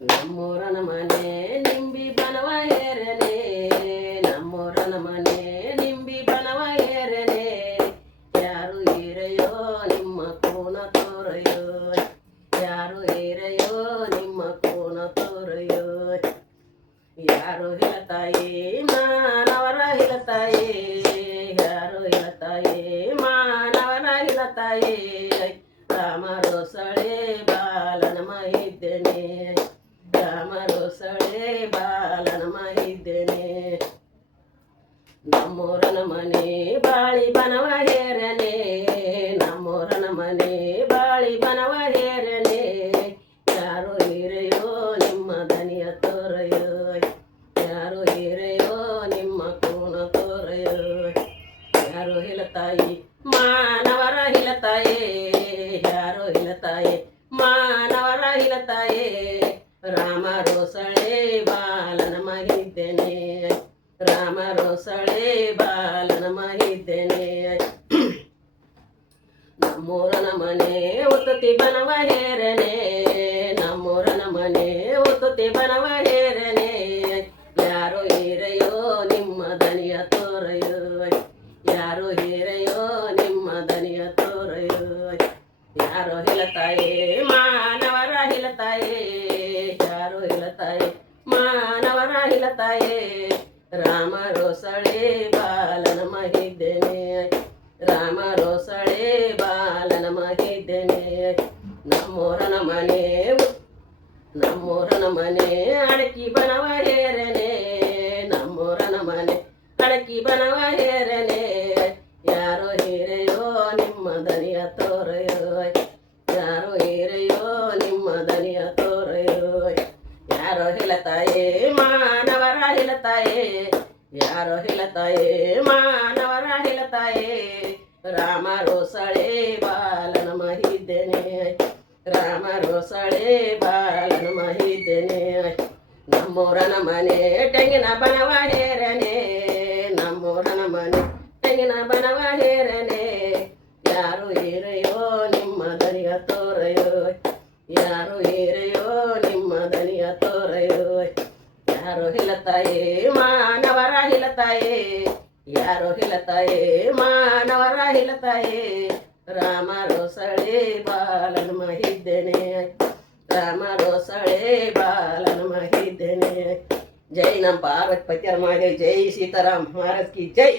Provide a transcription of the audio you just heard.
ನಮ್ಮೂರನ ಮನೆ ನಿಂಬಿ ಬನವ ಏರನೆ, ನಮ್ಮೂರನ ಮನೆ ನಿಂಬಿ ಬನವ ಏರನೆ. ಯಾರು ಹೀರೆಯೋ ನಿಮ್ಮ ಕೋನ ತೋರೆಯೋ, ಯಾರು ಹೀರೆಯೋ ನಿಮ್ಮ ಕೋನ ತೋರೆಯೋ. ಯಾರು ಹೇಳ್ತಾಯಿ ಮಾನವರ ಹೇಳ್ತಾಯಿ, ಯಾರು ಹೇಳ್ತಾಯಿ ಮಾನವರ ಹೇಳ್ತಾಯಿ. ರಾಮರು ಸಳೆ ಬಾಲನ ಮಹಿದ್ದೇನೆ, ರಾಮರು ಸಳೆ ಬಾಲನ ಮಹಿದ್ದೇನೆ. ನಮ್ಮೂರನ ಮನೆ ಬಾಳಿ ಬನವ ಹೇರನೆ, ನಮ್ಮೂರನ ಮನೆ ಬಾಳಿ ಬನವ ಹೇರನೆ. ಯಾರು ಹೀರೆಯೋ ನಿಮ್ಮ ದನಿಯ ತೋರೆಯೋ, ಯಾರು ಹೀರೆಯೋ ನಿಮ್ಮ ಕೋನ ತೋರೆಯೋ. ಯಾರು ಹೇಳ್ತಾಯಿ ಮಾನವರ ಹೇಳ್ತಾಯಿ, ಯಾರು ಹೇಳ್ತಾಯಿ ಮಾನವರ ಹೇಳ್ತಾಯಿ. ರಾಮರು ಸಳೆ ಬಾಲನ ಮಹಿದ್ದೇನೆ, ರಾಮರು ಸಳೆ ಬಾಲನ ಮಹಿದ್ದೇನೆ. ನಮ್ಮೂರನ ಮನೆ ಉತ್ತುತಿ ಬನವ ಹೇರನೆ, ನಮ್ಮೂರನ ಮನೆ ಉತ್ತುತಿ ಬನವ ಹೇರನೆ. ಯಾರು ಹೀರೆಯೋ ನಿಮ್ಮ ದನಿಯ ತೋರೆಯೋ, ಯಾರು ಹೀರೆಯೋ ನಿಮ್ಮ ದನಿಯ ತೋರೆಯೋ. ಯಾರು ಹೇಳ್ತಾಯಿ ಮಾನವರ ಹೇಳ್ತಾಯಿ, ಯಾರು ಹೇಳ್ತಾಯಿ ಮಾನವರ ಹೇಳ್ತಾಯಿ. ರಾಮರು ಸಳೆ ಬಾಲನ ಮಹಿದ್ದೇನೆ, ರಾಮರು ಸಳೆ ಬಾಲನ ಮಹಿದ್ದೇನೆ. ನಮ್ಮೂರನ ಮನೆ ನಮ್ಮೂರನ ಮನೆ ಅಡಕಿ ಬನವ ಹೇರನೆ, ನಮ್ಮೂರನ ಮನೆ ಅಡಕಿ ಬನವ ಹೇರನೆ. ಯಾರು ಹೀರೆಯೋ ನಿಮ್ಮ ದನಿಯ ತೋರೆಯೋ, ಯಾರು ಹೀರೆಯೋ ನಿಮ್ಮ ದನಿಯ ತೋರೆಯೋ. ಯಾರೋ ಹೇಳ್ತಾಯಿ ಮಾನವರ ಹೇಳ್ತಾಯಿ, ಯಾರೋ ಹೇಳ್ತಾಯಿ ಮಾನವರ ಹೇಳ್ತಾಯಿ. ರಾಮರು ಸಳೆ ಬಾಲನ ಮಹಿದ್ದೇನೆ, ರಾಮರು ಸಳೆ ಬಾಲನ ಮಹಿದ್ದೇನೆ. ನಮ್ಮೂರನ ಮನೆ ತೆಂಗಿನ ಬನವ ಹೇರನೆ, ನಮ್ಮೂರನ ಮನೆ ತೆಂಗಿನ ಬನವ ಹೇರನೆ. ಯಾರು ಹೀರೆಯೋ ನಿಮ್ಮ ದನಿಯ ತೋರೆಯೋ, ಯಾರು ಹೀರೆಯೋ ನಿಮ್ಮ ದನಿಯ ತೋರೆಯೋ. ಯಾರು ಹೇಳ್ತಾಯಿ ಮಾನವರ ಹೇಳ್ತಾಯಿ, ಯಾರು ಹೇಳ್ತಾಯಿ ಮಾನವರ ಹೇಳ್ತಾಯಿ. ರಾಮರು ಸಳೆ ಬಾಲನ ಮಹಿದ್ದೇನೆ, ರಾಮರು ಸಳೆ ಬಾಲನ ಮಹಿದ್ದೇನೆ. ಜೈ ನಮ್ಮ ಪಾರ್ವತಿ ಪತಿಯರ ಮಾದೇವಿ, ಜೈ ಸೀತಾರಾಮ್ ಮಹಾರಾಜ್ ಕಿ ಜೈ.